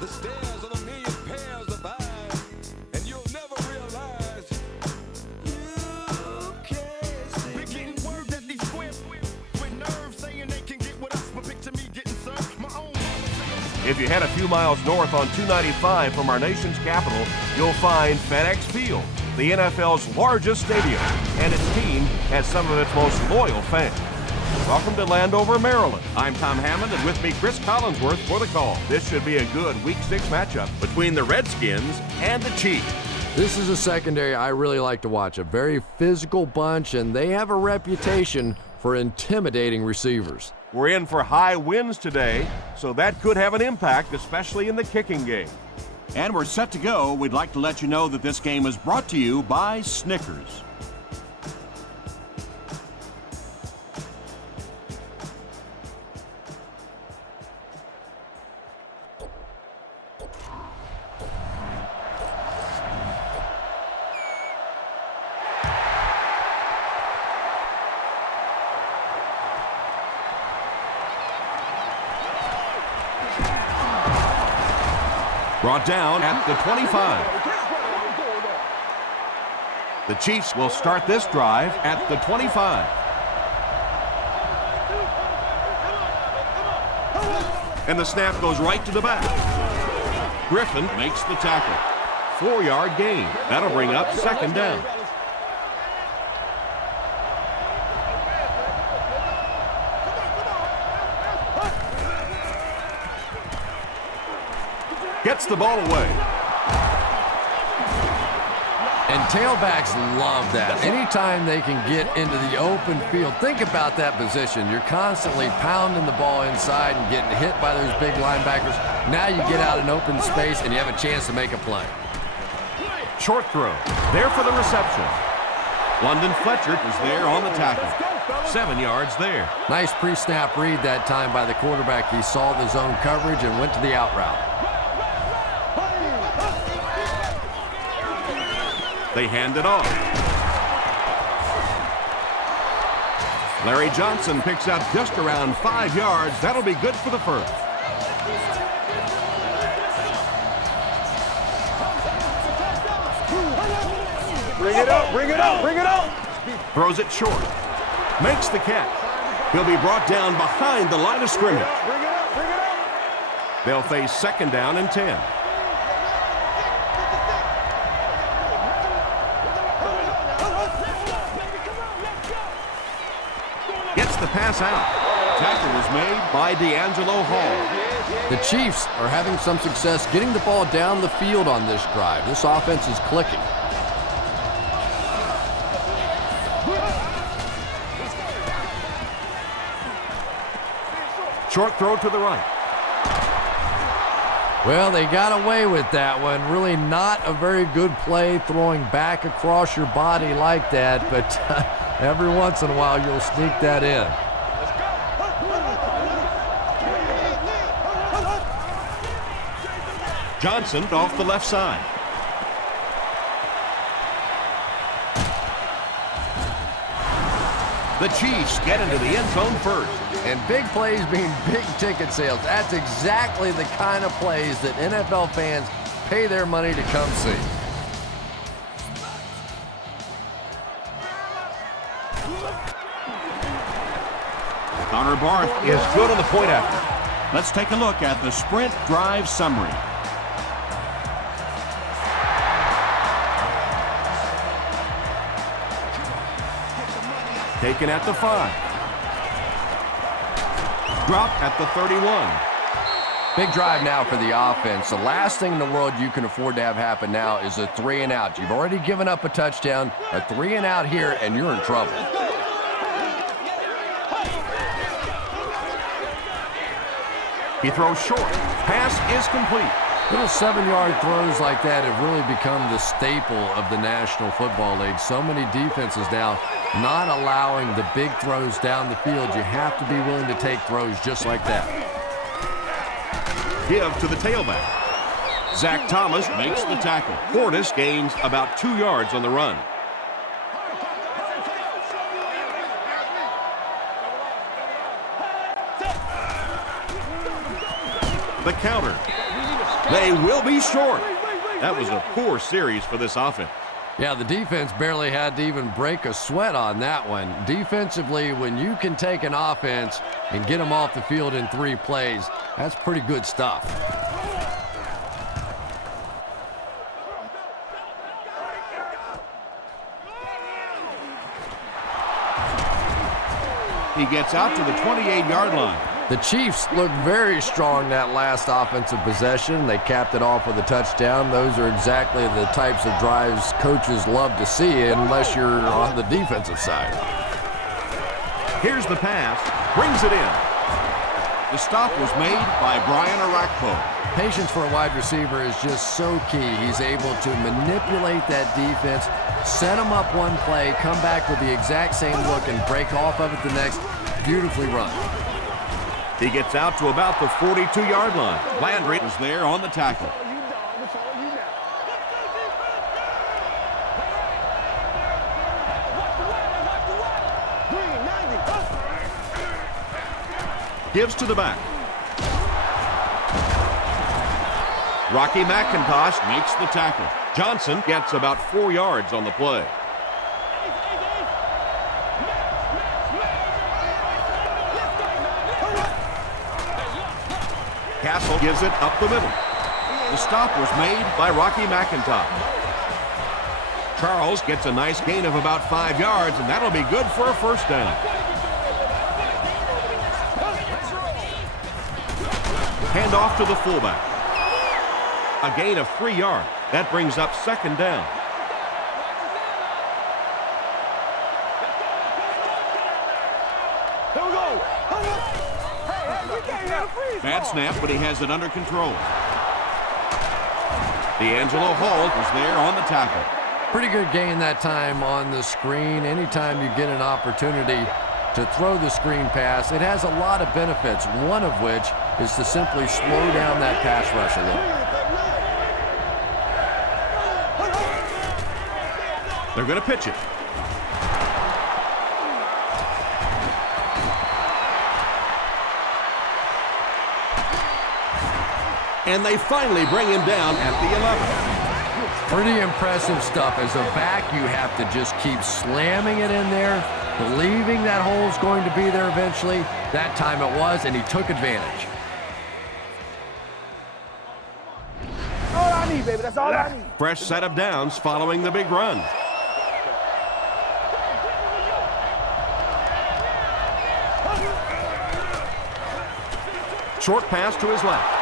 The stairs of a million pairs of eyes, and you'll never realize you can't see. We're getting word that these squibs with nerves saying they can get with us, but picture me getting served my own. If you head a few miles north on 295 from our nation's capital, you'll find FedEx Field, the NFL's largest stadium, and its team has some of its most loyal fans. Welcome to Landover, Maryland. I'm Tom Hammond, and with me, Chris Collinsworth for the call. This should be a good Week 6 matchup between the Redskins and the Chiefs. This is a secondary I really like to watch. A very physical bunch, and they have a reputation for intimidating receivers. We're in for high winds today, so that could have an impact, especially in the kicking game. And we're set to go. We'd like to let you know that this game is brought to you by Snickers. Brought down at the 25. The Chiefs will start this drive at the 25. And the snap goes right to the back. Griffin makes the tackle. 4-yard gain. That'll bring up second down. Gets the ball away. And tailbacks love that. Anytime they can get into the open field, think about that position. You're constantly pounding the ball inside and getting hit by those big linebackers. Now you get out in open space and you have a chance to make a play. Short throw. There for the reception. London Fletcher is there on the tackle. 7 yards there. Nice pre-snap read that time by the quarterback. He saw the zone coverage and went to the out route. They hand it off. Larry Johnson picks up just around 5 yards. That'll be good for the first. Bring it up, bring it up, bring it up. Throws it short. Makes the catch. He'll be brought down behind the line of scrimmage. Bring it up, bring it up. They'll face second down and 10. The pass out. Tackle was made by D'Angelo Hall. The Chiefs are having some success getting the ball down the field on this drive. This offense is clicking. Short throw to the right. Well, they got away with that one. Really not a very good play throwing back across your body like that, but every once in a while you'll sneak that in. Johnson off the left side. The Chiefs get into the end zone first. And big plays mean big ticket sales. That's exactly the kind of plays that NFL fans pay their money to come see. Connor Barth is good on the point after. Let's take a look at the sprint drive summary. Taken at the 5. Dropped at the 31. Big drive now for the offense. The last thing in the world you can afford to have happen now is a 3 and out. You've already given up a touchdown, a 3 and out here, and you're in trouble. He throws short. Pass is complete. Little 7-yard throws like that have really become the staple of the National Football League. So many defenses now not allowing the big throws down the field. You have to be willing to take throws just like that. Give to the tailback. Zach Thomas makes the tackle. Portis gains about 2 yards on the run. The counter. They will be short. That was a poor series for this offense. Yeah, the defense barely had to even break a sweat on that one. Defensively, when you can take an offense and get them off the field in 3 plays, that's pretty good stuff. He gets out to the 28-yard line. The Chiefs looked very strong that last offensive possession. They capped it off with a touchdown. Those are exactly the types of drives coaches love to see unless you're on the defensive side. Here's the pass. Brings it in. The stop was made by Brian Arakpo. Patience for a wide receiver is just so key. He's able to manipulate that defense, set them up one play, come back with the exact same look, and break off of it the next. Beautifully run. He gets out to about the 42-yard line. Landry was there on the tackle. Gives to the back. Rocky McIntosh makes the tackle. Johnson gets about 4 yards on the play. Castle gives it up the middle. The stop was made by Rocky McIntosh. Charles gets a nice gain of about 5 yards, and that'll be good for a first down. Hand off to the fullback. A gain of 3 yards. That brings up second down. Here we go. Bad snap, but he has it under control. D'Angelo Hall was there on the tackle. Pretty good gain that time on the screen. Anytime you get an opportunity to throw the screen pass, it has a lot of benefits, one of which is to simply slow down that pass rush a little. They're going to pitch it. And they finally bring him down at the 11. Pretty impressive stuff. As a back, you have to just keep slamming it in there, believing that hole's going to be there eventually. That time it was, and he took advantage. That's all I need, baby. That's all I need. Fresh set of downs following the big run. Short pass to his left.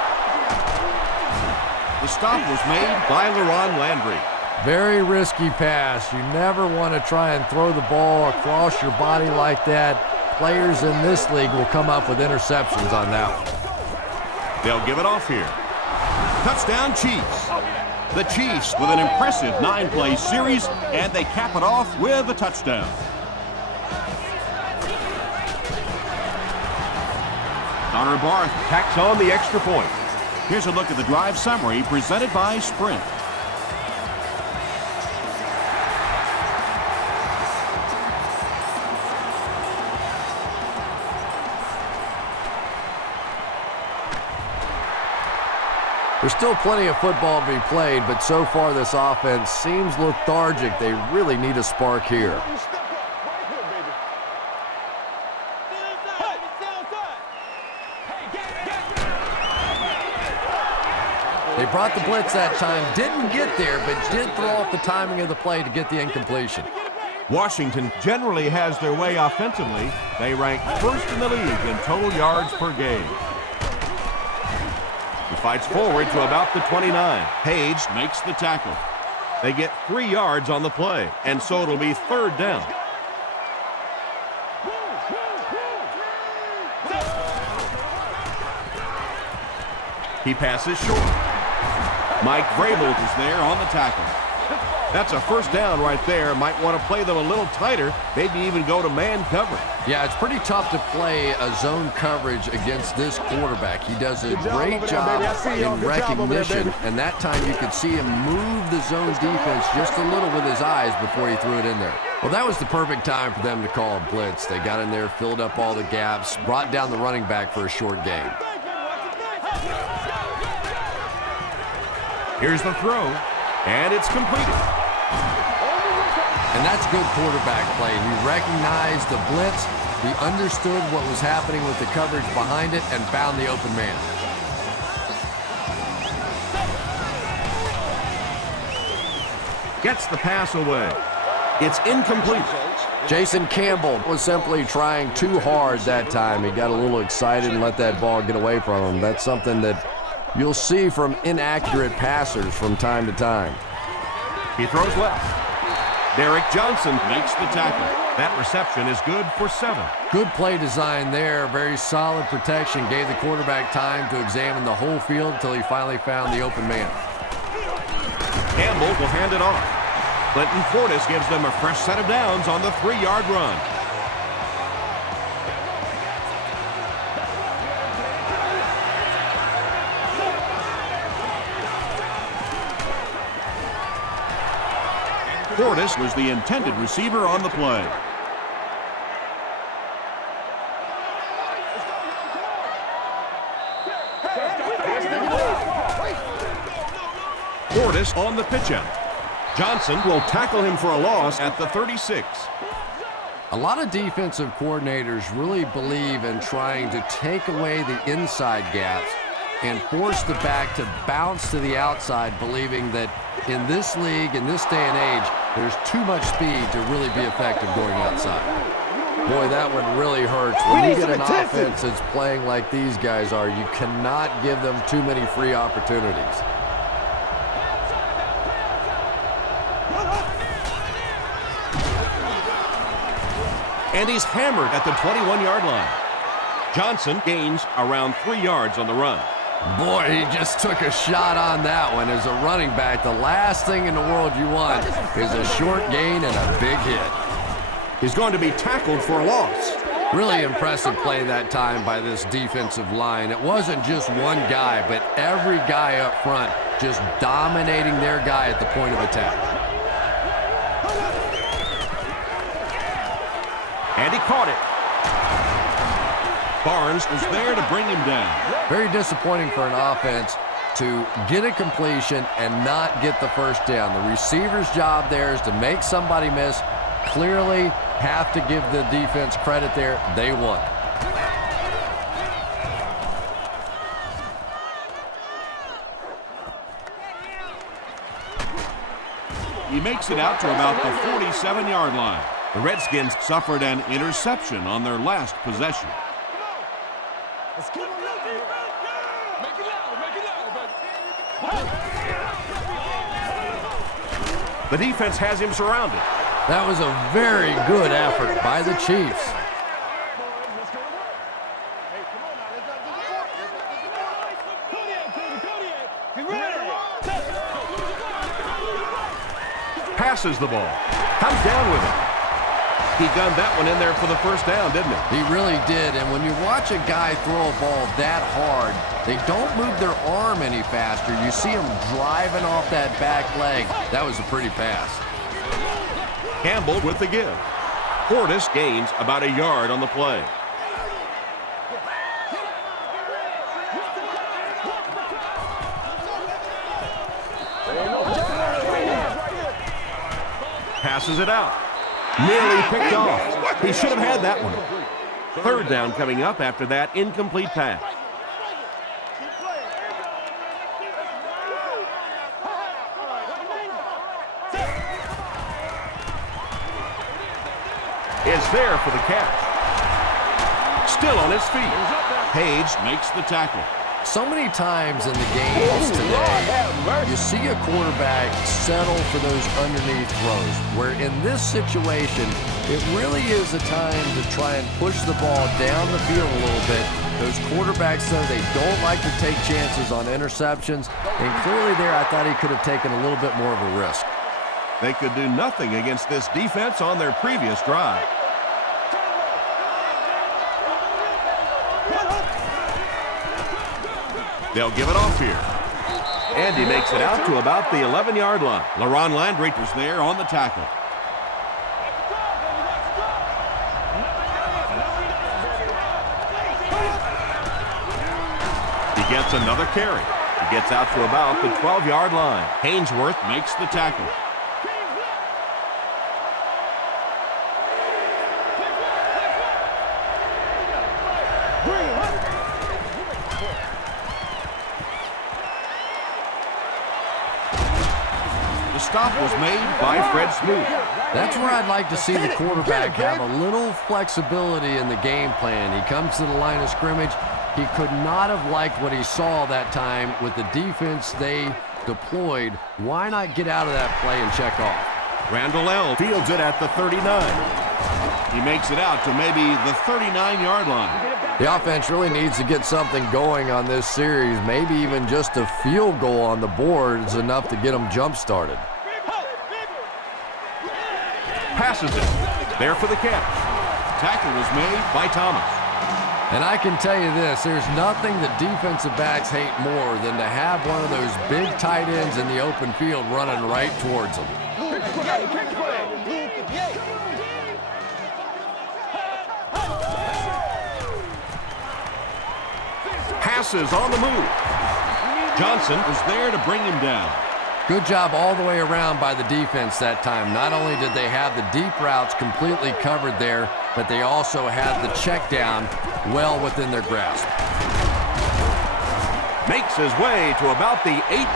The stop was made by LaRon Landry. Very risky pass. You never want to try and throw the ball across your body like that. Players in this league will come up with interceptions on that one. They'll give it off here. Touchdown Chiefs. The Chiefs with an impressive 9-play series, and they cap it off with a touchdown. Connor Barth tacks on the extra point. Here's a look at the drive summary presented by Sprint. There's still plenty of football to be played, but so far this offense seems lethargic. They really need a spark here. They brought the blitz that time, didn't get there, but did throw off the timing of the play to get the incompletion. Washington generally has their way offensively. They rank first in the league in total yards per game. He fights forward to about the 29. Page makes the tackle. They get 3 yards on the play, and so it'll be third down. He passes short. Mike Vrabel is there on the tackle. That's a first down right there. Might want to play them a little tighter, maybe even go to man coverage. Yeah, it's pretty tough to play a zone coverage against this quarterback. He does a great job in recognition, and that time you could see him move the zone defense just a little with his eyes before he threw it in there. Well, that was the perfect time for them to call a blitz. They got in there, filled up all the gaps, brought down the running back for a short gain. Here's the throw, and it's completed. And that's good quarterback play. He recognized the blitz, he understood what was happening with the coverage behind it, and found the open man. Gets the pass away. It's incomplete. Jason Campbell was simply trying too hard that time. He got a little excited and let that ball get away from him. That's something that you'll see from inaccurate passers from time to time. He throws left. Derek Johnson makes the tackle. That reception is good for 7. Good play design there. Very solid protection. Gave the quarterback time to examine the whole field until he finally found the open man. Campbell will hand it off. Clinton Portis gives them a fresh set of downs on the 3-yard run. Portis was the intended receiver on the play. Portis on the pitch out. Johnson will tackle him for a loss at the 36. A lot of defensive coordinators really believe in trying to take away the inside gaps and force the back to bounce to the outside, believing that in this league, in this day and age, there's too much speed to really be effective going outside. Boy, that one really hurts. When you get an offense that's playing like these guys are, you cannot give them too many free opportunities. And he's hammered at the 21-yard line. Johnson gains around 3 yards on the run. Boy, he just took a shot on that one. As a running back, the last thing in the world you want is a short gain and a big hit. He's going to be tackled for a loss. Really impressive play that time by this defensive line. It wasn't just one guy, but every guy up front just dominating their guy at the point of attack. And he caught it. Barnes was there to bring him down. Very disappointing for an offense to get a completion and not get the first down. The receiver's job there is to make somebody miss. Clearly have to give the defense credit there. They won. He makes it out to about the 47-yard line. The Redskins suffered an interception on their last possession. Let's keep him looking. Make it loud, The defense has him surrounded. That was a very good effort by the Chiefs. Passes the ball. Comes down with it. He gunned that one in there for the first down, didn't he? He really did, and when you watch a guy throw a ball that hard, they don't move their arm any faster. You see him driving off that back leg. That was a pretty pass. Campbell with the give. Portis gains about a yard on the play. Passes it out. Nearly picked off. He should have had that one. Third down coming up after that incomplete pass. Is there for the catch. Still on his feet. Page makes the tackle. So many times in the games today, you see a quarterback settle for those underneath throws, where in this situation, it really is a time to try and push the ball down the field a little bit. Those quarterbacks, though, they don't like to take chances on interceptions, and clearly there I thought he could have taken a little bit more of a risk. They could do nothing against this defense on their previous drive. They'll give it off here. And he makes it out to about the 11-yard line. LaRon Landry was there on the tackle. He gets another carry. He gets out to about the 12-yard line. Hainsworth makes the tackle. The stop was made by Fred Smoot. That's where I'd like to see the quarterback have a little flexibility in the game plan. He comes to the line of scrimmage. He could not have liked what he saw that time with the defense they deployed. Why not get out of that play and check off? Randall L. fields it at the 39. He makes it out to maybe the 39-yard line. The offense really needs to get something going on this series. Maybe even just a field goal on the board is enough to get them jump-started. Passes it. There for the catch. Tackle was made by Thomas. And I can tell you this, there's nothing that defensive backs hate more than to have one of those big tight ends in the open field running right towards them. Passes on the move. Johnson was there to bring him down. Good job all the way around by the defense that time. Not only did they have the deep routes completely covered there, but they also had the check down well within their grasp. Makes his way to about the 18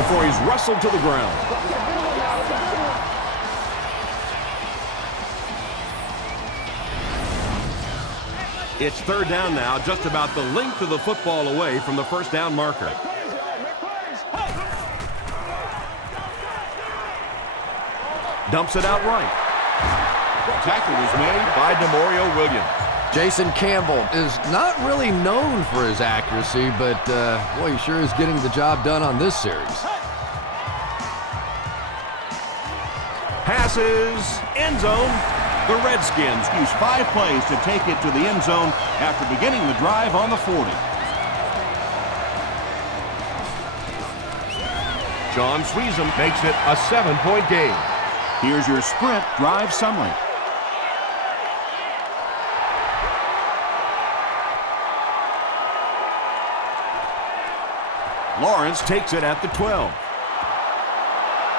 before he's wrestled to the ground. It's third down now, just about the length of the football away from the first down marker. Dumps it out right. Tackle was made by DeMario Williams. Jason Campbell is not really known for his accuracy, but boy, he sure is getting the job done on this series. Passes, end zone. The Redskins use 5 plays to take it to the end zone after beginning the drive on the 40. John Sweezum makes it a 7-point game. Here's your sprint drive summary. Lawrence takes it at the 12.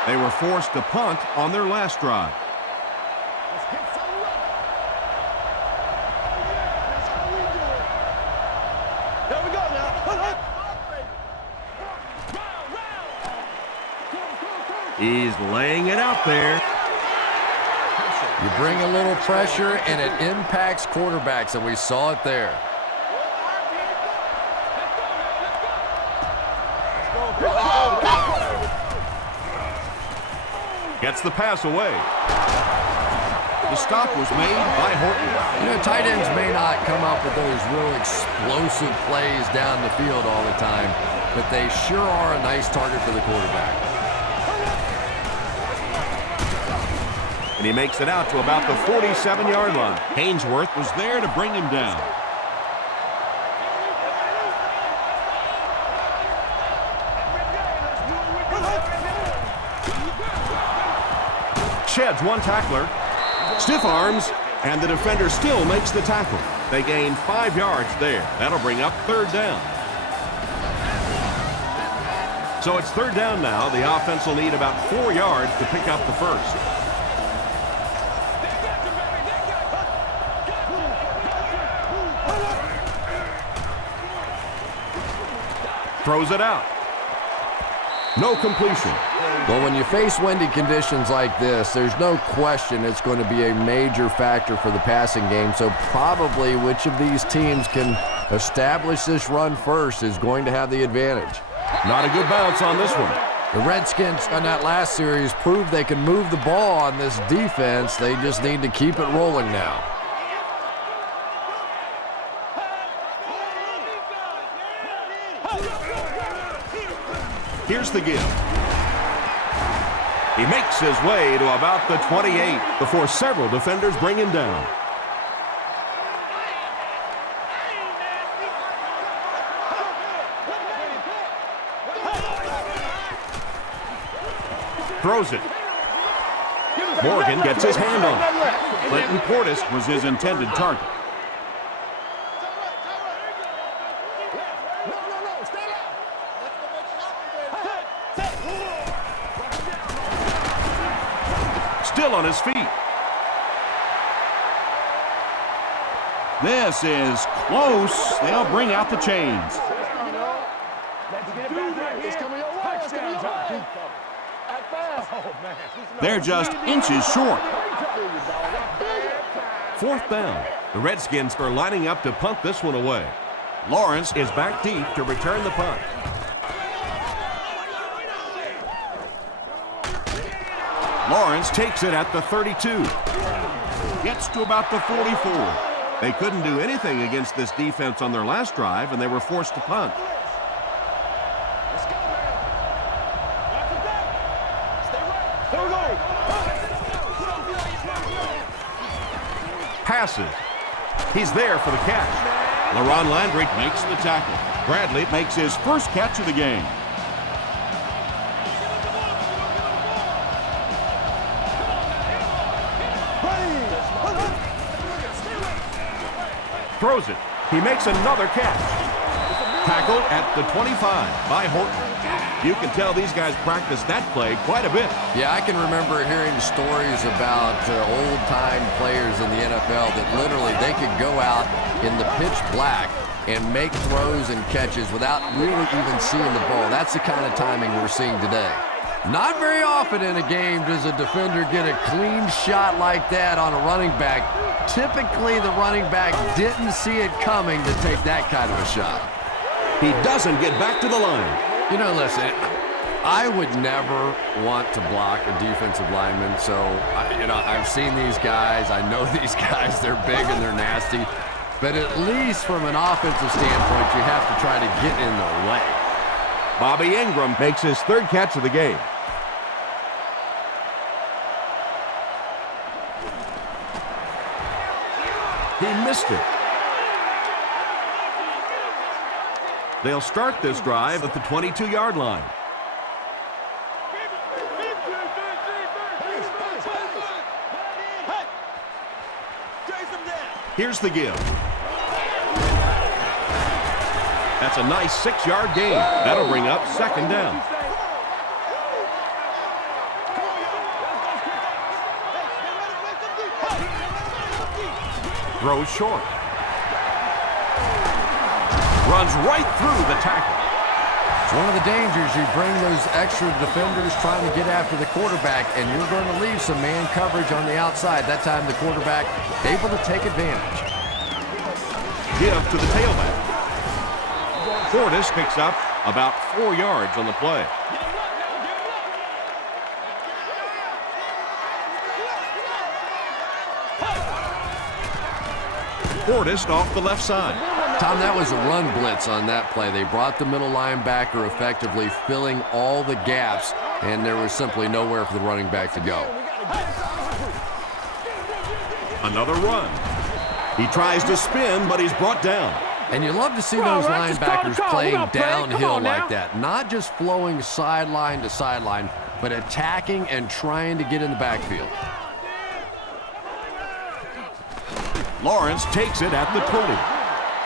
They were forced to punt on their last drive. Here we go now. He's laying it out there. You bring a little pressure, and it impacts quarterbacks, and we saw it there. Gets the pass away. The stop was made by Horton. You know, tight ends may not come up with those real explosive plays down the field all the time, but they sure are a nice target for the quarterback. And he makes it out to about the 47-yard line. Hainsworth was there to bring him down. Sheds one tackler. Stiff arms, and the defender still makes the tackle. They gain 5 yards there. That'll bring up third down. So it's third down now. The offense will need about 4 yards to pick up the first. Throws it out. No completion. Well, when you face windy conditions like this, there's no question it's going to be a major factor for the passing game. So probably which of these teams can establish this run first is going to have the advantage. Not a good bounce on this one. The Redskins on that last series proved they can move the ball on this defense. They just need to keep it rolling now. Here's the give. He makes his way to about the 28 before several defenders bring him down. Throws it. Morgan gets his hand on it. Clinton Portis was his intended target. still on his feet. This is close. They'll bring out the chains. They're just inches short. 4th down. The Redskins are lining up to punt this one away. Lawrence is back deep to return the punt. Lawrence takes it at the 32. Gets to about the 44. They couldn't do anything against this defense on their last drive, and they were forced to punt. Passes. He's there for the catch. LaRon Landry makes the tackle. Bradley makes his first catch of the game. Throws it. He makes another catch. Tackle at the 25 by Horton. You can tell these guys practice that play quite a bit. Yeah, I can remember hearing stories about old-time players in the NFL that literally they could go out in the pitch black and make throws and catches without really even seeing the ball. That's the kind of timing we're seeing today. Not very often in a game does a defender get a clean shot like that on a running back. Typically, the running back didn't see it coming to take that kind of a shot. He doesn't get back to the line. You know, listen, I would never want to block a defensive lineman. So, I've seen these guys. I know these guys. They're big and they're nasty. But at least from an offensive standpoint, you have to try to get in their way. Bobby Ingram makes his 3rd catch of the game. He missed it. They'll start this drive at the 22-yard line. Here's the give. That's a nice 6-yard gain. That'll bring up 2nd down. Throws short. Runs right through the tackle. It's one of the dangers. You bring those extra defenders trying to get after the quarterback, and you're going to leave some man coverage on the outside. That time the quarterback able to take advantage. Give to the tailback. Fortis picks up about 4 yards on the play. Fortis off the left side. Tom, that was a run blitz on that play. They brought the middle linebacker effectively filling all the gaps, and there was simply nowhere for the running back to go. Another run. He tries to spin, but he's brought down. And you love to see those linebackers playing downhill like that. Not just flowing sideline to sideline, but attacking and trying to get in the backfield. Lawrence takes it at the 20.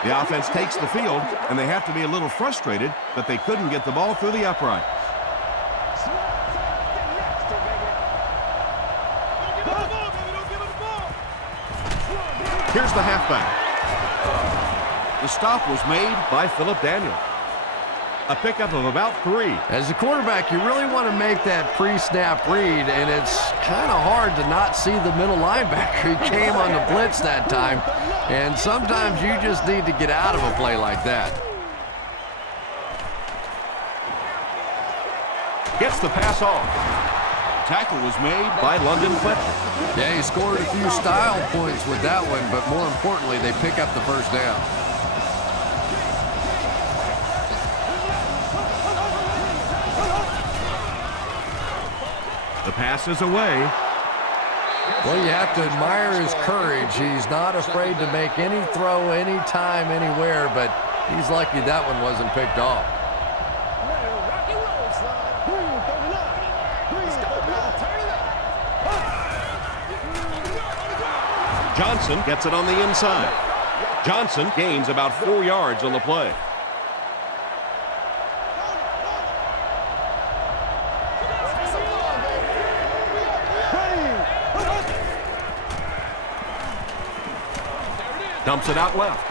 The offense takes the field, and they have to be a little frustrated that they couldn't get the ball through the upright. Here's the halfback. The stop was made by Phillip Daniel. A pickup of about 3. As a quarterback, you really want to make that pre-snap read, and it's kind of hard to not see the middle linebacker. He came on the blitz that time, and sometimes you just need to get out of a play like that. Gets the pass off. Tackle was made by London Fletcher. Yeah, he scored a few style points with that one, but more importantly, they pick up the 1st down. The pass is away. Well, you have to admire his courage. He's not afraid to make any throw, anytime, anywhere, but he's lucky that one wasn't picked off. Johnson gets it on the inside. Johnson gains about 4 yards on the play. Dumps it out left.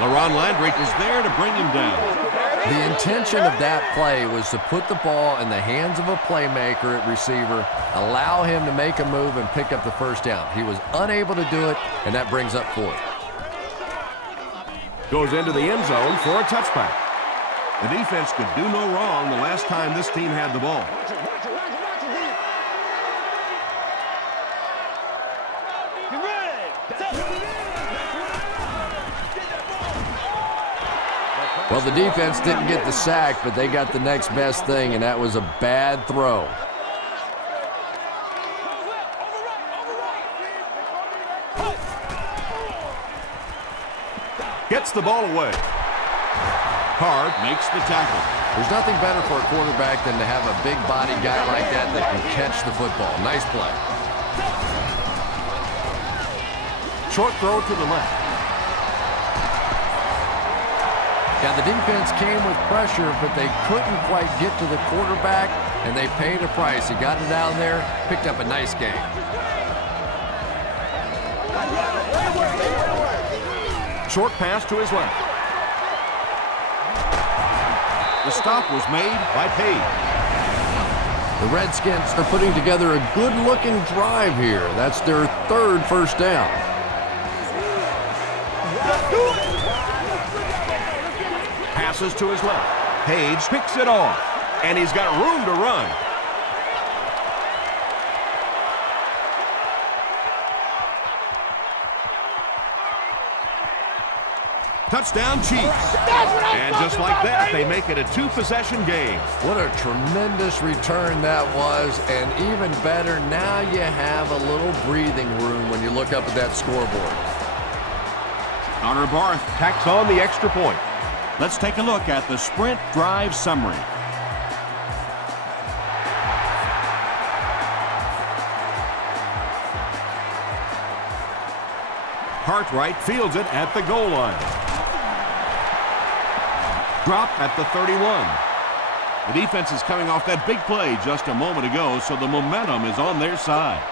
LaRon Landry is there to bring him down. The intention of that play was to put the ball in the hands of a playmaker at receiver, allow him to make a move and pick up the first down. He was unable to do it, and that brings up fourth. Goes into the end zone for a touchback. The defense could do no wrong the last time this team had the ball. Well, the defense didn't get the sack, but they got the next best thing, and that was a bad throw. Gets the ball away. Card makes the tackle. There's nothing better for a quarterback than to have a big body guy like that can catch the football. Nice play. Short throw to the left. Yeah, the defense came with pressure, but they couldn't quite get to the quarterback, and they paid a price. He got it down there, picked up a nice gain. Short pass to his left. The stop was made by Page. The Redskins are putting together a good-looking drive here. That's their third first down. Passes to his left. Page picks it off, and he's got room to run. Touchdown Chiefs. And just like that, they make it a two-possession game. What a tremendous return that was, and even better, now you have a little breathing room when you look up at that scoreboard. Connor Barth tacks on the extra point. Let's take a look at the sprint drive summary. Cartwright fields it at the goal line. Drop at the 31. The defense is coming off that big play just a moment ago, so the momentum is on their side.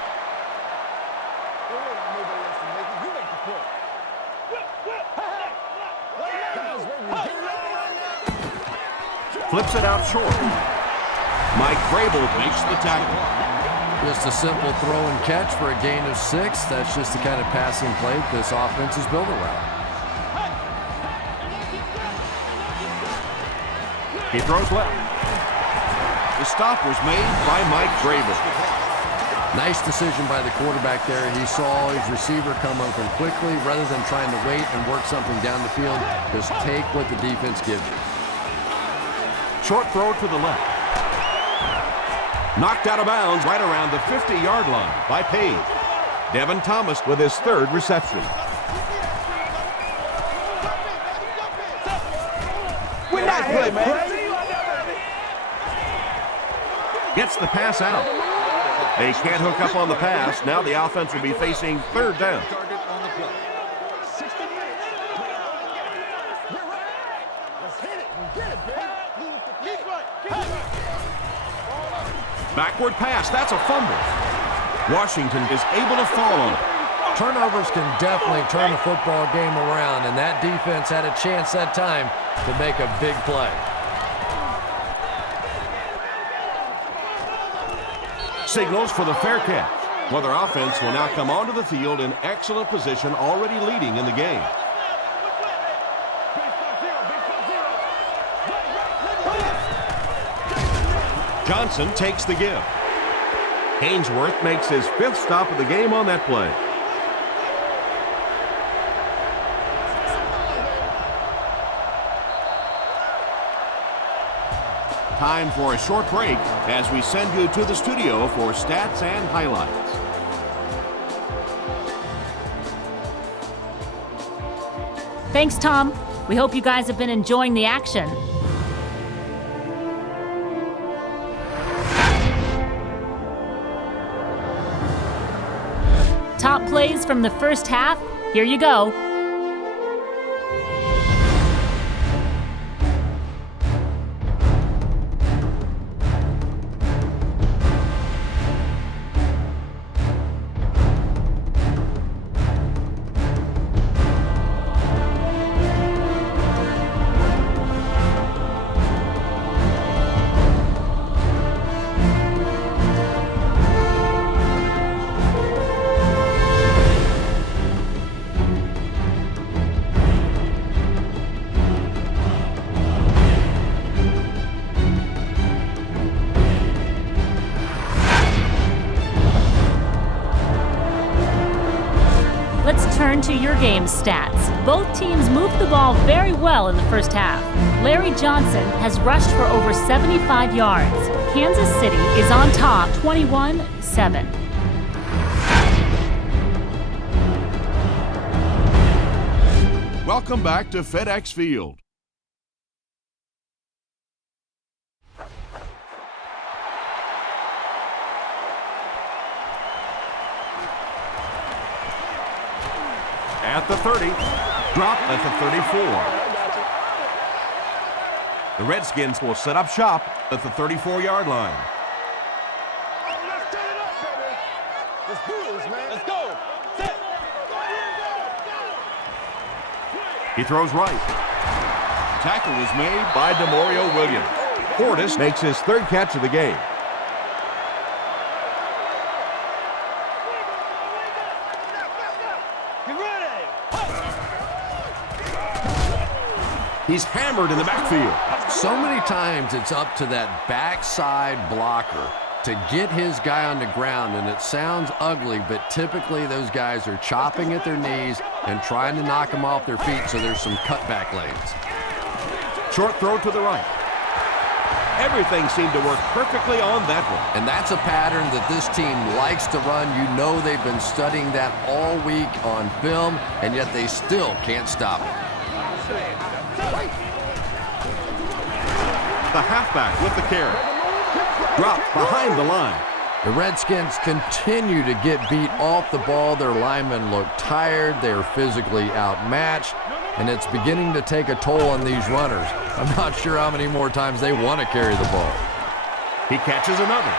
Flips it out short. Mike Grable makes the tackle. Just a simple throw and catch for a gain of 6. That's just the kind of passing play this offense is built around. He throws left. The stop was made by Mike Grable. Nice decision by the quarterback there. He saw his receiver come open quickly. Rather than trying to wait and work something down the field, just take what the defense gives you. Short throw to the left. Knocked out of bounds right around the 50-yard line by Page. Devin Thomas with his third reception. Nice play, man. Gets the pass out. They can't hook up on the pass. Now the offense will be facing third down. Backward pass. That's a fumble. Washington is able to fall on it. Turnovers can definitely turn a football game around, and that defense had a chance that time to make a big play. Signals for the fair catch. Well, their offense will now come onto the field in excellent position, already leading in the game. Johnson takes the give. Ainsworth makes his 5th stop of the game on that play. Time for a short break as we send you to the studio for stats and highlights. Thanks, Tom. We hope you guys have been enjoying the action. Top plays from the first half. Here you go. turn to your game stats. Both teams moved the ball very well in the first half. Larry Johnson has rushed for over 75 yards. Kansas City is on top 21-7. Welcome back to FedEx Field. At the 30, dropped at the 34. The Redskins will set up shop at the 34-yard line. Let's turn it up, baby. Let's do this, man. Let's go. Set. He throws right. Tackle was made by DeMario Williams. Portis makes his third catch of the game. He's hammered in the backfield. So many times it's up to that backside blocker to get his guy on the ground, and it sounds ugly, but typically those guys are chopping at their knees and trying to knock them off their feet, so there's some cutback lanes. Short throw to the right. Everything seemed to work perfectly on that one. And that's a pattern that this team likes to run. You know they've been studying that all week on film, and yet they still can't stop it. The halfback with the carry. Dropped behind the line. The Redskins continue to get beat off the ball. Their linemen look tired. They're physically outmatched, and it's beginning to take a toll on these runners. I'm not sure how many more times they want to carry the ball. He catches another.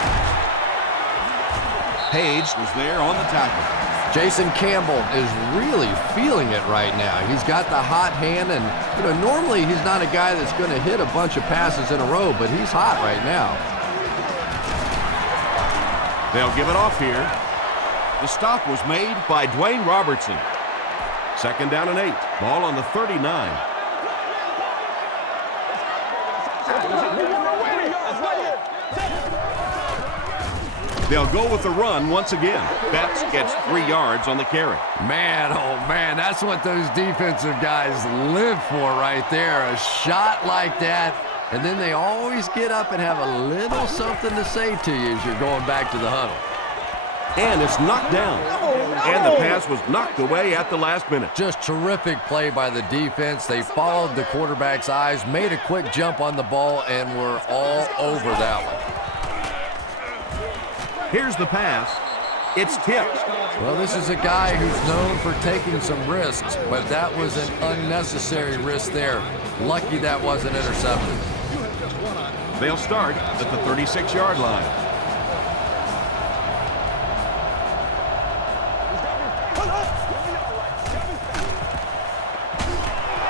Page was there on the tackle. Jason Campbell is really feeling it right now. He's got the hot hand, and normally he's not a guy that's going to hit a bunch of passes in a row, but he's hot right now. They'll give it off here. The stop was made by Dwayne Robertson. 2nd down and 8. Ball on the 39. They'll go with the run once again. Betts gets 3 yards on the carry. Man, oh man, that's what those defensive guys live for right there. A shot like that, and then they always get up and have a little something to say to you as you're going back to the huddle. And it's knocked down. And the pass was knocked away at the last minute. Just terrific play by the defense. They followed the quarterback's eyes, made a quick jump on the ball, and were all over that one. Here's the pass. It's tipped. Well, this is a guy who's known for taking some risks, but that was an unnecessary risk there. Lucky that wasn't intercepted. They'll start at the 36-yard line.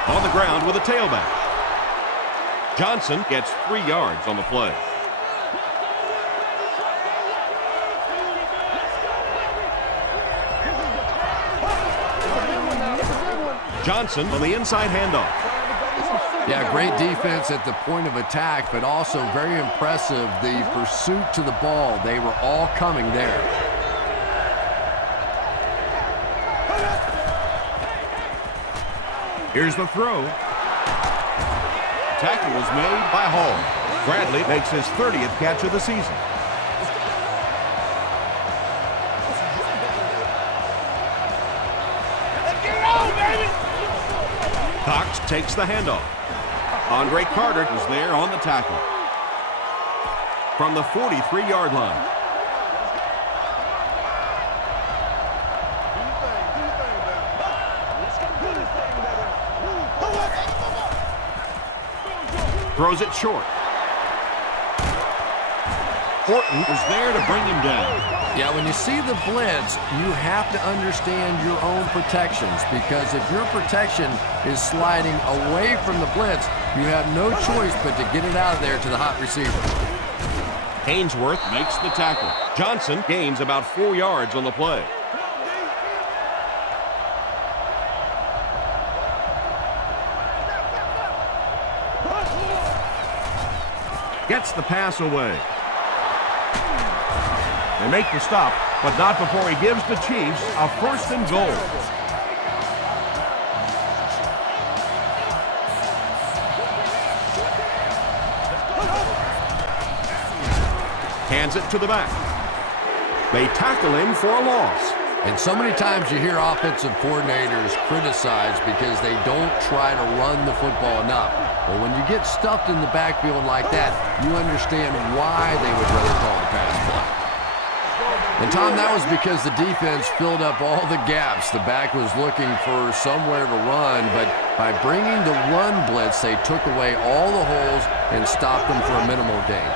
On the ground with a tailback. Johnson gets 3 yards on the play. Johnson on the inside handoff. Yeah, great defense at the point of attack, but also very impressive the pursuit to the ball. They were all coming there. Here's the throw. Tackle was made by Hall. Bradley makes his 30th catch of the season. Cox takes the handoff. Andre Carter was there on the tackle. From the 43-yard line. Throws it short. Horton was there to bring him down. Yeah, when you see the blitz, you have to understand your own protections, because if your protection is sliding away from the blitz, you have no choice but to get it out of there to the hot receiver. Ainsworth makes the tackle. Johnson gains about 4 yards on the play. Gets the pass away. They make the stop, but not before he gives the Chiefs a 1st and goal. Hands it to the back. They tackle him for a loss. And so many times you hear offensive coordinators criticized because they don't try to run the football enough. Well, when you get stuffed in the backfield like that, you understand why they would rather call the pass play. And, Tom, that was because the defense filled up all the gaps. The back was looking for somewhere to run, but by bringing the run blitz, they took away all the holes and stopped them for a minimal gain.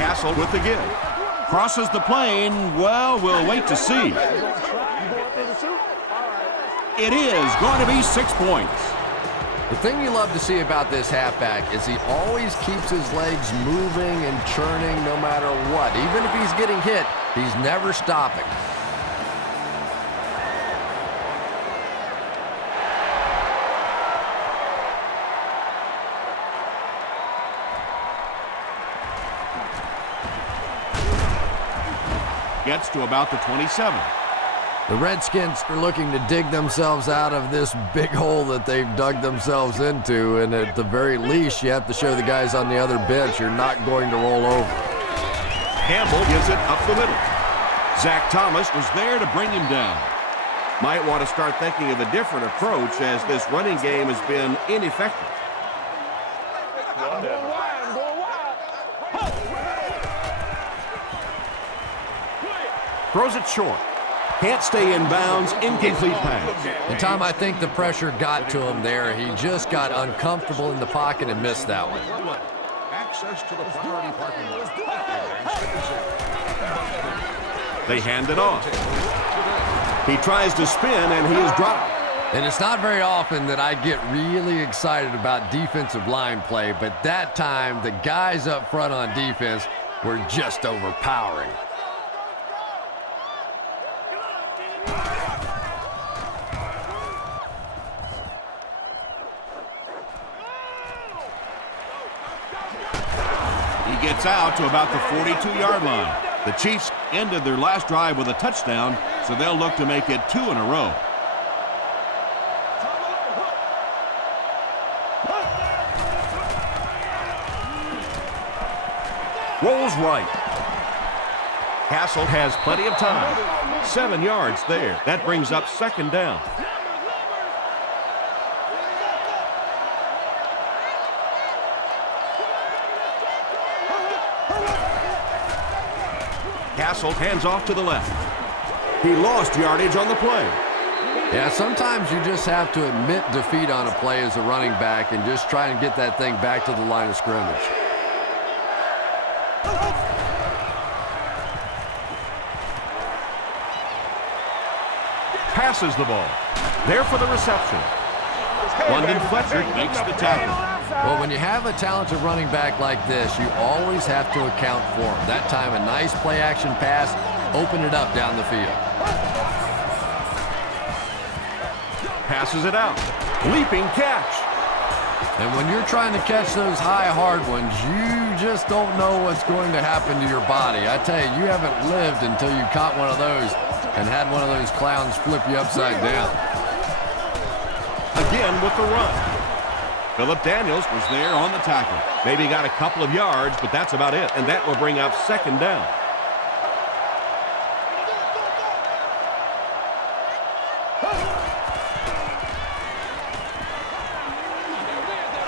Castle with the give. Crosses the plane. Well, we'll wait to see. It is going to be 6 points. The thing you love to see about this halfback is he always keeps his legs moving and churning no matter what. Even if he's getting hit, he's never stopping. Gets to about the 27. The Redskins are looking to dig themselves out of this big hole that they've dug themselves into, and at the very least, you have to show the guys on the other bench you're not going to roll over. Campbell gives it up the middle. Zach Thomas was there to bring him down. Might want to start thinking of a different approach as this running game has been ineffective. Throws it short. Can't stay in bounds. Incomplete pass. And, Tom, I think the pressure got to him there. He just got uncomfortable in the pocket and missed that one. Access to the priority parking lot. They hand it off. He tries to spin, and he is dropped. And it's not very often that I get really excited about defensive line play, but that time, the guys up front on defense were just overpowering. Gets out to about the 42-yard line. The Chiefs ended their last drive with a touchdown, so they'll look to make it 2 in a row. Rolls right. Castle has plenty of time. 7 yards there. That brings up 2nd down. Castle hands off to the left. He lost yardage on the play. Yeah, sometimes you just have to admit defeat on a play as a running back and just try and get that thing back to the line of scrimmage. Passes the ball. There for the reception. London Fletcher makes the tackle. Well, when you have a talented running back like this, you always have to account for him. That time, a nice play-action pass, open it up down the field. Passes it out. Leaping catch. And when you're trying to catch those high, hard ones, you just don't know what's going to happen to your body. I tell you, you haven't lived until you caught one of those and had one of those clowns flip you upside down. Again with the run. Phillip Daniels was there on the tackle. Maybe got a couple of yards, but that's about it. And that will bring up 2nd down.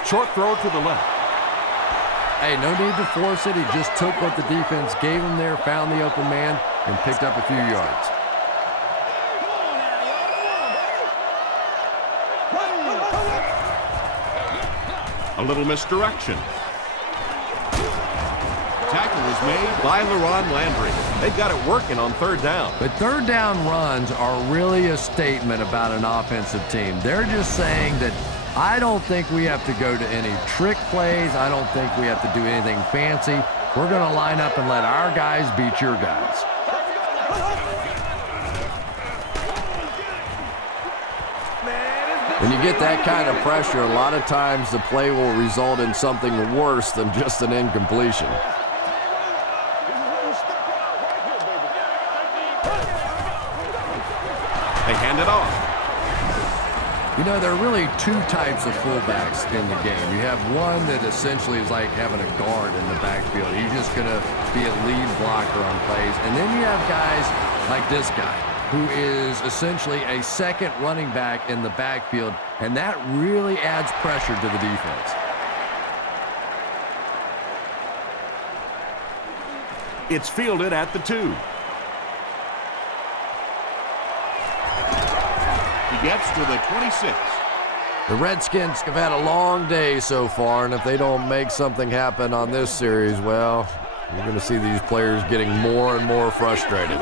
Short throw to the left. Hey, no need to force it. He just took what the defense gave him there, found the open man, and picked up a few yards. A little misdirection. Tackle was made by LaRon Landry. They've got it working on 3rd down. But 3rd down runs are really a statement about an offensive team. They're just saying that I don't think we have to go to any trick plays. I don't think we have to do anything fancy. We're going to line up and let our guys beat your guys. When you get that kind of pressure, a lot of times the play will result in something worse than just an incompletion. They hand it off. You know, there are really 2 types of fullbacks in the game. You have one that essentially is like having a guard in the backfield. He's just going to be a lead blocker on plays. And then you have guys like this guy, who is essentially a second running back in the backfield, and that really adds pressure to the defense. It's fielded at the 2. He gets to the 26. The Redskins have had a long day so far, and if they don't make something happen on this series, well, you're going to see these players getting more and more frustrated.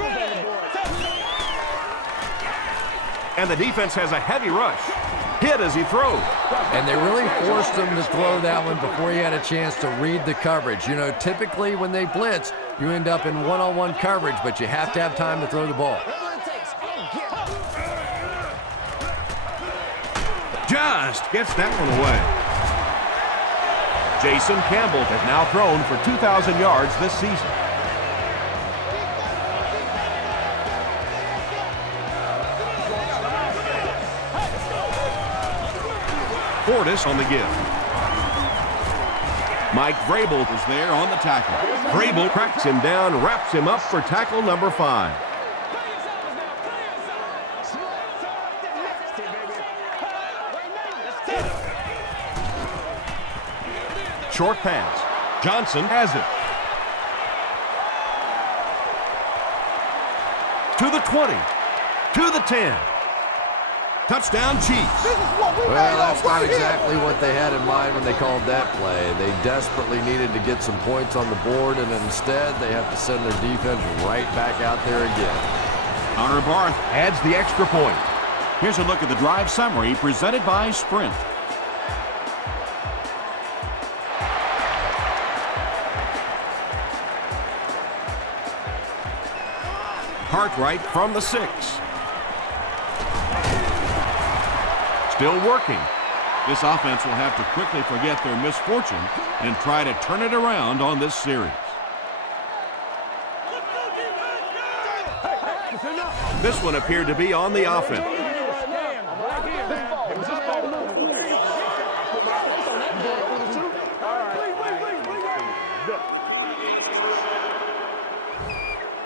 And the defense has a heavy rush. Hit as he throws. And they really forced him to throw that one before he had a chance to read the coverage. You know, typically when they blitz, you end up in one-on-one coverage, but you have to have time to throw the ball. Just gets that one away. Jason Campbell has now thrown for 2,000 yards this season. Fortis on the give. Mike Vrabel is there on the tackle. Vrabel cracks him down, wraps him up for tackle number 5. Short pass. Johnson has it. To the 20. To the 10. Touchdown, Chiefs. Well, that's not exactly what they had in mind when they called that play. They desperately needed to get some points on the board, and instead they have to send their defense right back out there again. Connor Barth adds the extra point. Here's a look at the drive summary presented by Sprint. Cartwright from the 6. Still working. This offense will have to quickly forget their misfortune and try to turn it around on this series. This one appeared to be on the offense.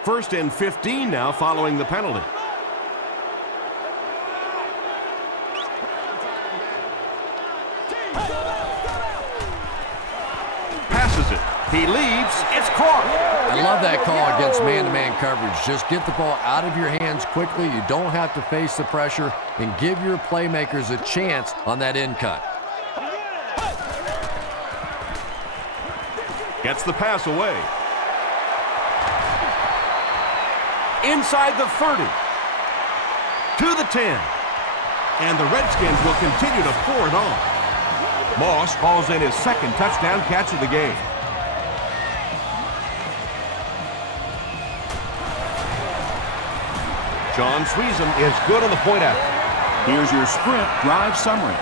First and 15 now following the penalty. Passes it. He leaves. It's caught. I love that call against man-to-man coverage. Just get the ball out of your hands quickly. You don't have to face the pressure, and give your playmakers a chance on that end cut. Gets the pass away. Inside the 30. To the 10. And the Redskins will continue to pour it on. Moss calls in his second touchdown catch of the game. John Sweezum is good on the point after. Here's your Sprint drive summary.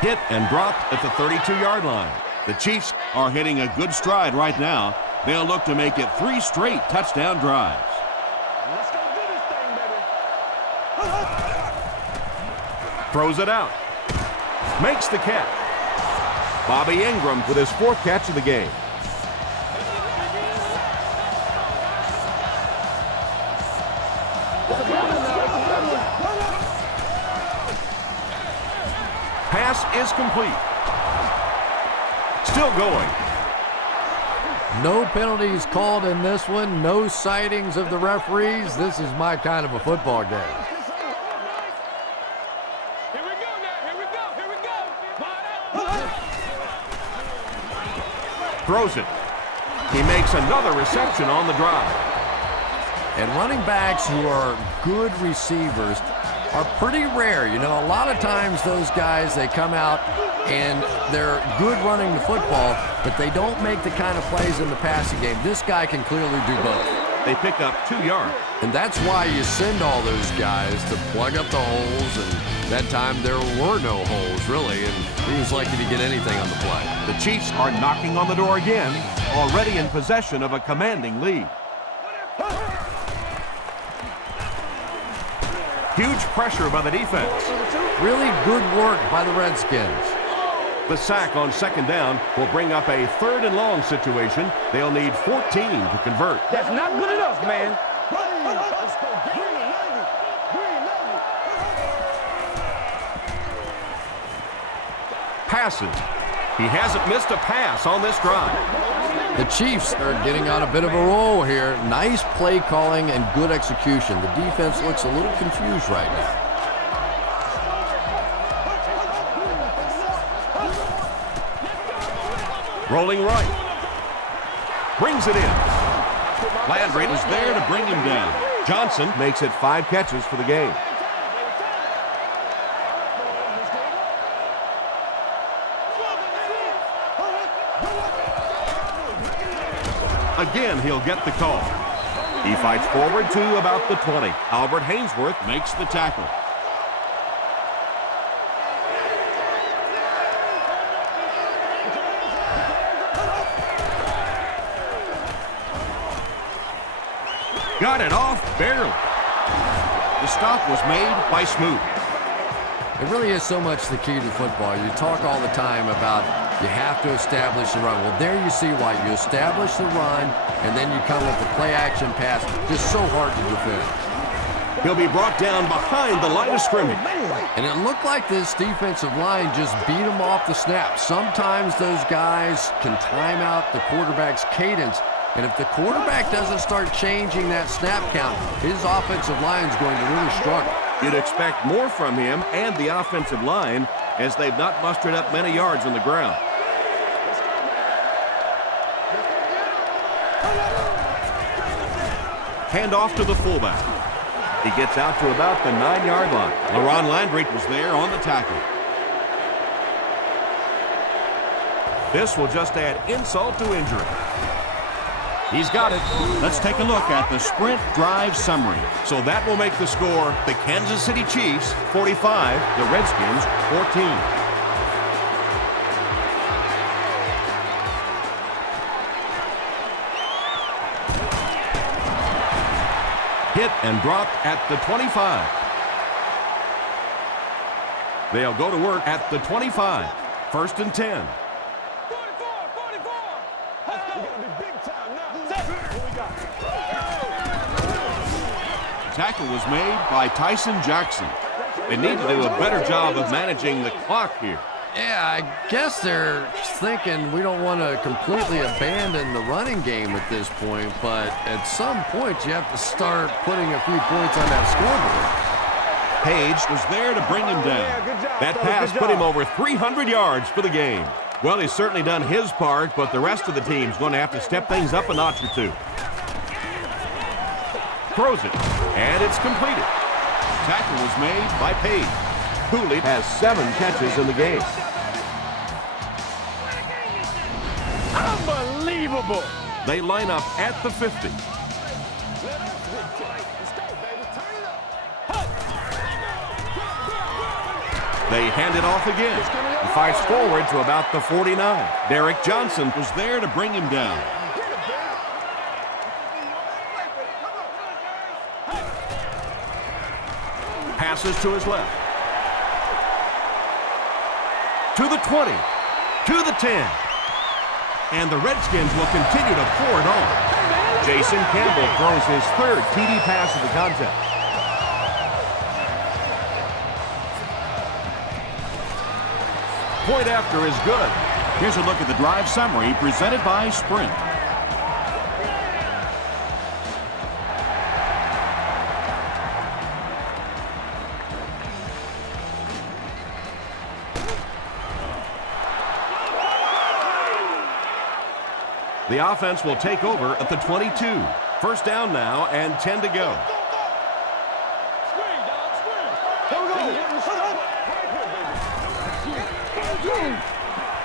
Hit and dropped at the 32-yard line. The Chiefs are hitting a good stride right now. They'll look to make it 3 straight touchdown drives. Let's go do this thing, baby. Throws it out. Makes the catch. Bobby Ingram with his 4th catch of the game. Pass is complete. Still going. No penalties called in this one. No sightings of the referees. This is my kind of a football game. Here we go now. Here we go. Here we go. Throws it. He makes another reception on the drive. And running backs who are good receivers are pretty rare. You know, a lot of times those guys, they come out and they're good running the football, but they don't make the kind of plays in the passing game. This guy can clearly do both. They pick up 2 yards. And that's why you send all those guys to plug up the holes, and that time there were no holes, really, and he was lucky to get anything on the play. The Chiefs are knocking on the door again, already in possession of a commanding lead. Huge pressure by the defense. Really good work by the Redskins. The sack on second down will bring up a 3rd and long situation. They'll need 14 to convert. That's not good enough, man. Passes. He hasn't missed a pass on this drive. The Chiefs are getting on a bit of a roll here. Nice play calling and good execution. The defense looks a little confused right now. Rolling right. Brings it in. Landry was there to bring him down. Johnson makes it 5 catches for the game. Again, he'll get the call. He fights forward to about the 20. Albert Hainsworth makes the tackle. Got it off barely. The stop was made by Smoot. It really is so much the key to football. You talk all the time about you have to establish the run. Well, there you see why. You establish the run, and then you come with the play-action pass. Just so hard to defend. He'll be brought down behind the line of scrimmage. And it looked like this defensive line just beat him off the snap. Sometimes those guys can time out the quarterback's cadence. And if the quarterback doesn't start changing that snap count, his offensive line is going to really struggle. You'd expect more from him and the offensive line as they've not mustered up many yards on the ground. Hand off to the fullback. He gets out to about the 9-yard line. LaRon Landry was there on the tackle. This will just add insult to injury. He's got it. Let's take a look at the sprint drive summary. So that will make the score the Kansas City Chiefs 45, the Redskins 14. Hit and dropped at the 25. They'll go to work at the 25. 1st and 10. Tackle was made by Tyson Jackson. They need to do a better job of managing the clock here. Yeah, I guess they're thinking we don't want to completely abandon the running game at this point, but at some point you have to start putting a few points on that scoreboard. Page was there to bring him down. That pass put him over 300 yards for the game. Well, he's certainly done his part, but the rest of the team's going to have to step things up a notch or two. Throws it, and it's completed. Tackle was made by Page. Cooley has 7 catches in the game. Unbelievable. They line up at the 50. They hand it off again. He fights forward to about the 49. Derek Johnson was there to bring him down. Passes to his left. To the 20. To the 10. And the Redskins will continue to pour it on. Jason Campbell throws his 3rd TD pass of the contest. Point after is good. Here's a look at the drive summary presented by Sprint. The offense will take over at the 22. 1st down now and 10 to go.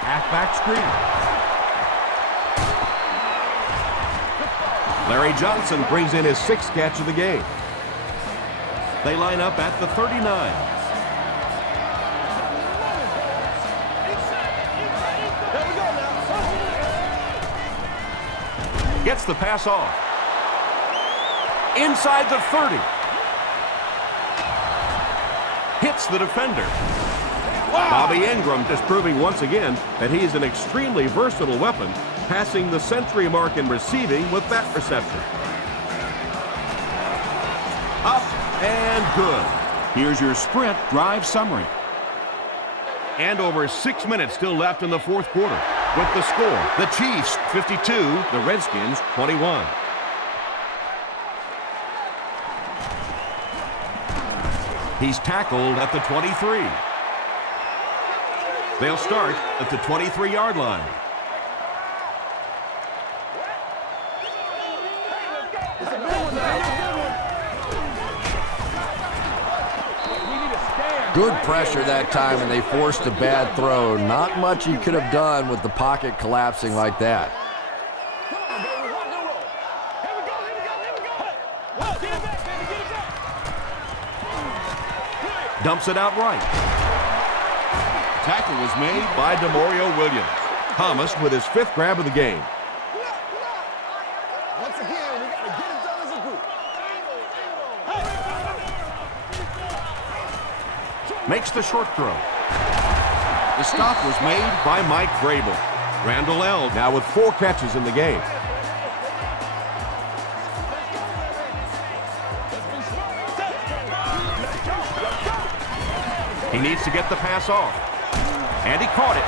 Halfback screen. Larry Johnson brings in his 6th catch of the game. They line up at the 39. Gets the pass off. Inside the 30. hits the defender. Bobby Ingram just proving once again that he's an extremely versatile weapon, passing the century mark in receiving with that reception. Up and good. Here's your sprint drive summary. And over 6 minutes still left in the fourth quarter. With the score, the Chiefs 52, the Redskins 21. He's tackled at the 23. They'll start at the 23-yard line. Good pressure that time, and they forced a bad throw. Not much he could have done with the pocket collapsing like that. Dumps it out right. Tackle was made by DeMario Williams. Thomas with his 5th grab of the game. Once again, we got to get it done as a group. Makes the short throw. The stop was made by Mike Vrabel. Randall L. now with 4 catches in the game. He needs to get the pass off. And he caught it.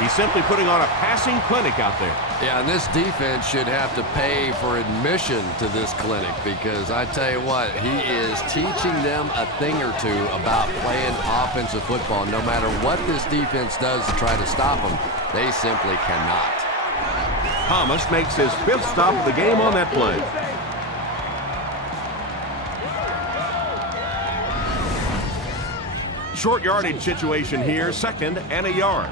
He's simply putting on a passing clinic out there. Yeah, and this defense should have to pay for admission to this clinic, because I tell you what, he is teaching them a thing or two about playing offensive football. No matter what this defense does to try to stop them, they simply cannot. Thomas makes his 5th stop of the game on that play. Short yardage situation here, 2nd and a yard.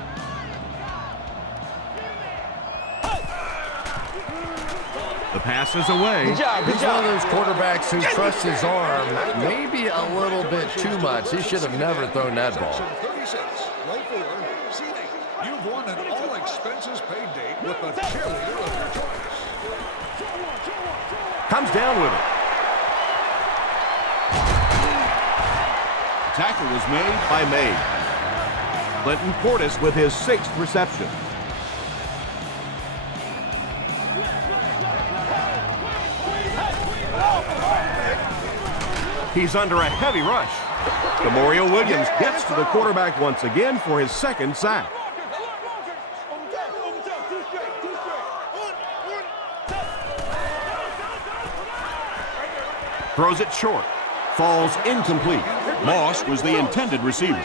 The pass is away. He's one of those quarterbacks who trusts his arm maybe a little bit too much. He should have never thrown that ball. 36, row 4, seat 8. You've won an all-expenses-paid date with the cheerleader of your choice. Comes down with it. Tackle was made by May. Clinton Portis with his 6th reception. He's under a heavy rush. DeMario Williams gets to the quarterback once again for his 2nd sack. Throws it short. Falls incomplete. Moss was the intended receiver.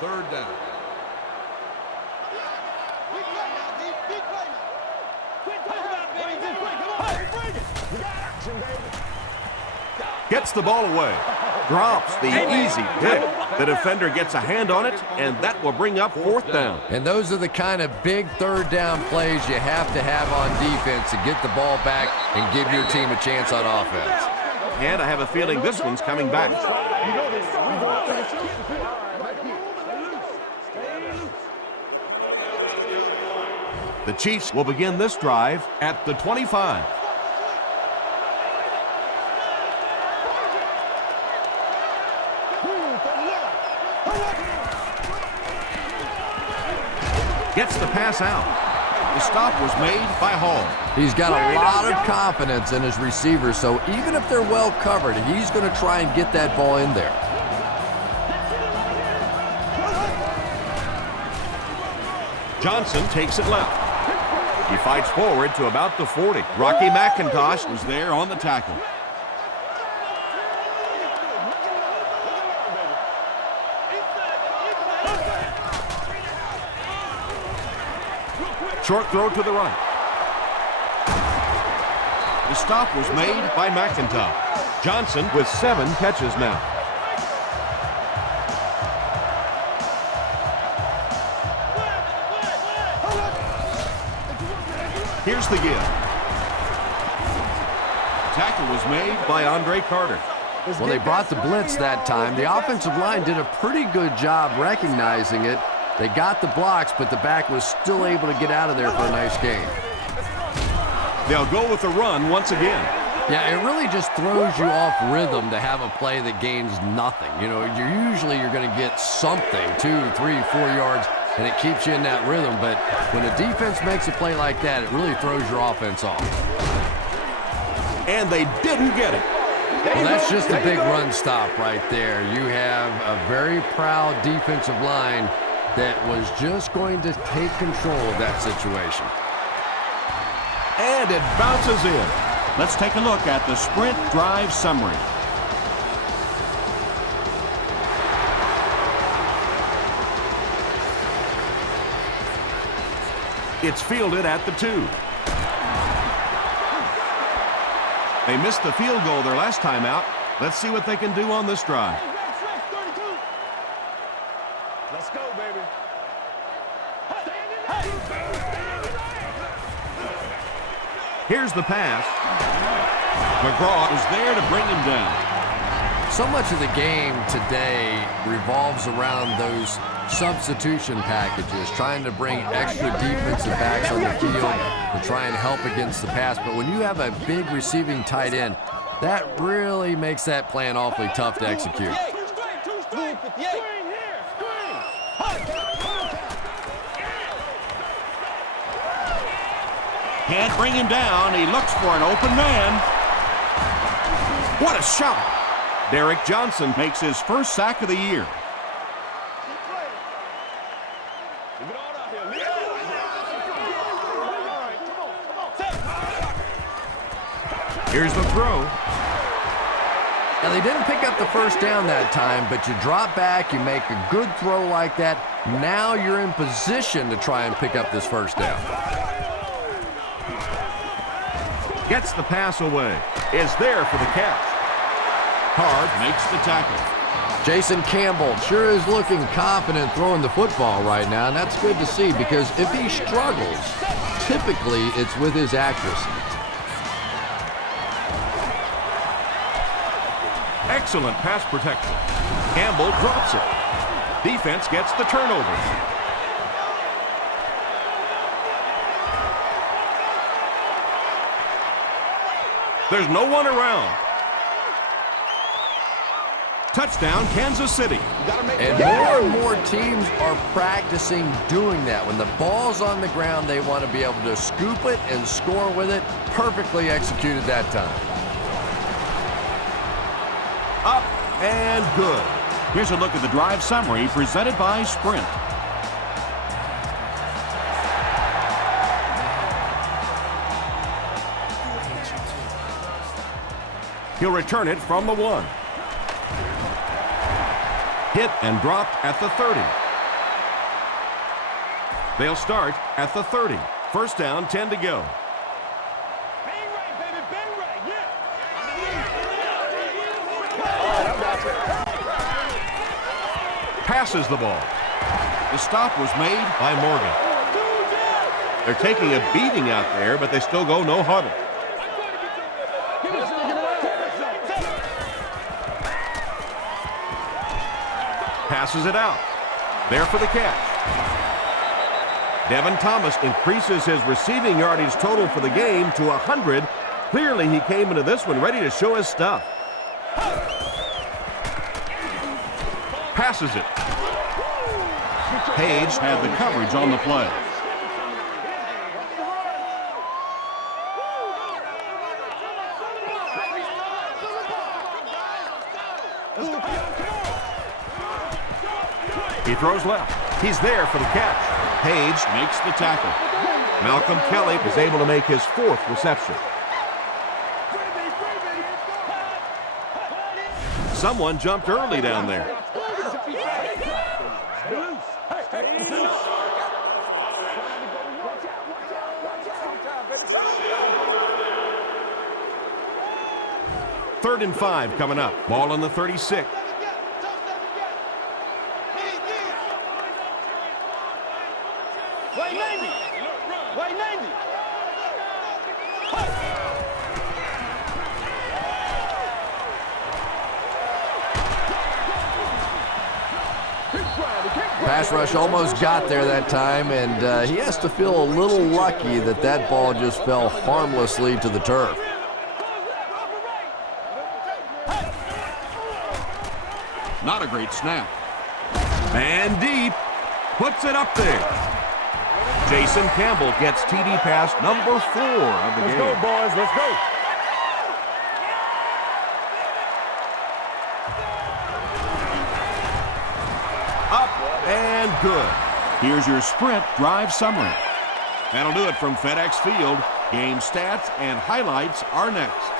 3rd down. Gets the ball away. Drops the easy pick. The defender gets a hand on it, and that will bring up 4th down. And those are the kind of big 3rd down plays you have to have on defense to get the ball back and give your team a chance on offense. And I have a feeling this one's coming back. The Chiefs will begin this drive at the 25. Gets the pass out. The stop was made by Hall. He's got a lot of confidence in his receivers, so even if they're well covered, he's going to try and get that ball in there. Johnson takes it left. He fights forward to about the 40. Rocky McIntosh was there on the tackle. Short throw to the right. The stop was made by McIntosh. Johnson with 7 catches now. Here's the give. Tackle was made by Andre Carter. Well, they brought the blitz that time. The offensive line did a pretty good job recognizing it. They got the blocks, but the back was still able to get out of there for a nice gain. They'll go with the run once again. Yeah, it really just throws you off rhythm to have a play that gains nothing. You know, you're going to get something, 2, 3, 4 yards, and it keeps you in that rhythm. But when a defense makes a play like that, it really throws your offense off. And they didn't get it. Well, that's just a big run stop right there. You have a very proud defensive line that was just going to take control of that situation. And it bounces in. Let's take a look at the sprint drive summary. It's fielded at the 2. They missed the field goal their last time out. Let's see what they can do on this drive. Let's go, baby. Here's the pass. McGraw is there to bring him down. So much of the game today revolves around those substitution packages, trying to bring extra defensive backs on the field to try and help against the pass. But when you have a big receiving tight end, that really makes that plan awfully tough to execute. Can't bring him down. He looks for an open man. What a shot. Derek Johnson makes his first sack of the year. Here's the throw. Now, they didn't pick up the first down that time, but you drop back, you make a good throw like that. Now you're in position to try and pick up this first down. Gets the pass away. Is there for the catch. Hard makes the tackle. Jason Campbell sure is looking confident throwing the football right now, and that's good to see because if he struggles, typically it's with his accuracy. Excellent pass protection. Campbell drops it. Defense gets the turnover. There's no one around. Touchdown, Kansas City. And more teams are practicing doing that. When the ball's on the ground, they want to be able to scoop it and score with it. Perfectly executed that time. Up and good. Here's a look at the drive summary presented by Sprint. He'll return it from the 1. Hit and dropped at the 30. They'll start at the 30. First down, 10 to go. Passes the ball. The stop was made by Morgan. They're taking a beating out there, but they still go no huddle. Passes it out. There for the catch. Devin Thomas increases his receiving yardage total for the game to 100. Clearly, he came into this one ready to show his stuff. Passes it. Page had the coverage on the play. He throws left. He's there for the catch. Page makes the tackle. Malcolm Kelly is able to make his 4th reception. Someone jumped early down there. Third and 5 coming up. Ball on the 36. Pass rush almost got there that time, and he has to feel a little lucky that that ball just fell harmlessly to the turf. Not a great snap. And deep. Puts it up there. Jason Campbell gets TD pass number 4 of the game. Let's go, boys. Let's go. Up and good. Here's your sprint drive summary. That'll do it from FedEx Field. Game stats and highlights are next.